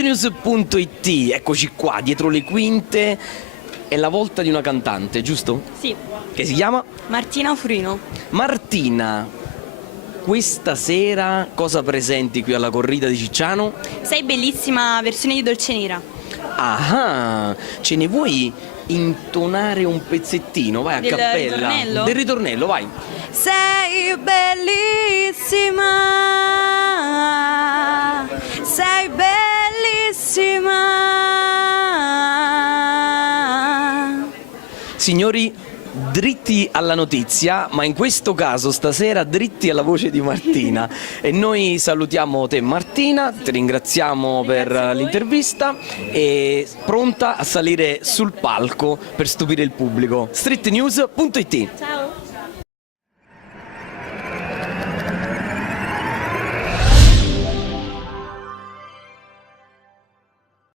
Streetnews.it, eccoci qua, dietro le quinte, è la volta di una cantante, giusto? Sì, Che si chiama? Martina Ofrino. Martina, questa sera cosa presenti qui alla corrida di Cicciano? Sei bellissima versione di Dolce Nera. Ah, ce ne vuoi intonare un pezzettino? Vai a Del cappella. ritornello? Del ritornello, vai. Sei bellissima, sei bellissima. Signori, dritti alla notizia, ma in questo caso stasera dritti alla voce di Martina. E noi salutiamo te Martina, ti ringraziamo per l'intervista e pronta a salire sul palco per stupire il pubblico. Streetnews.it. Ciao.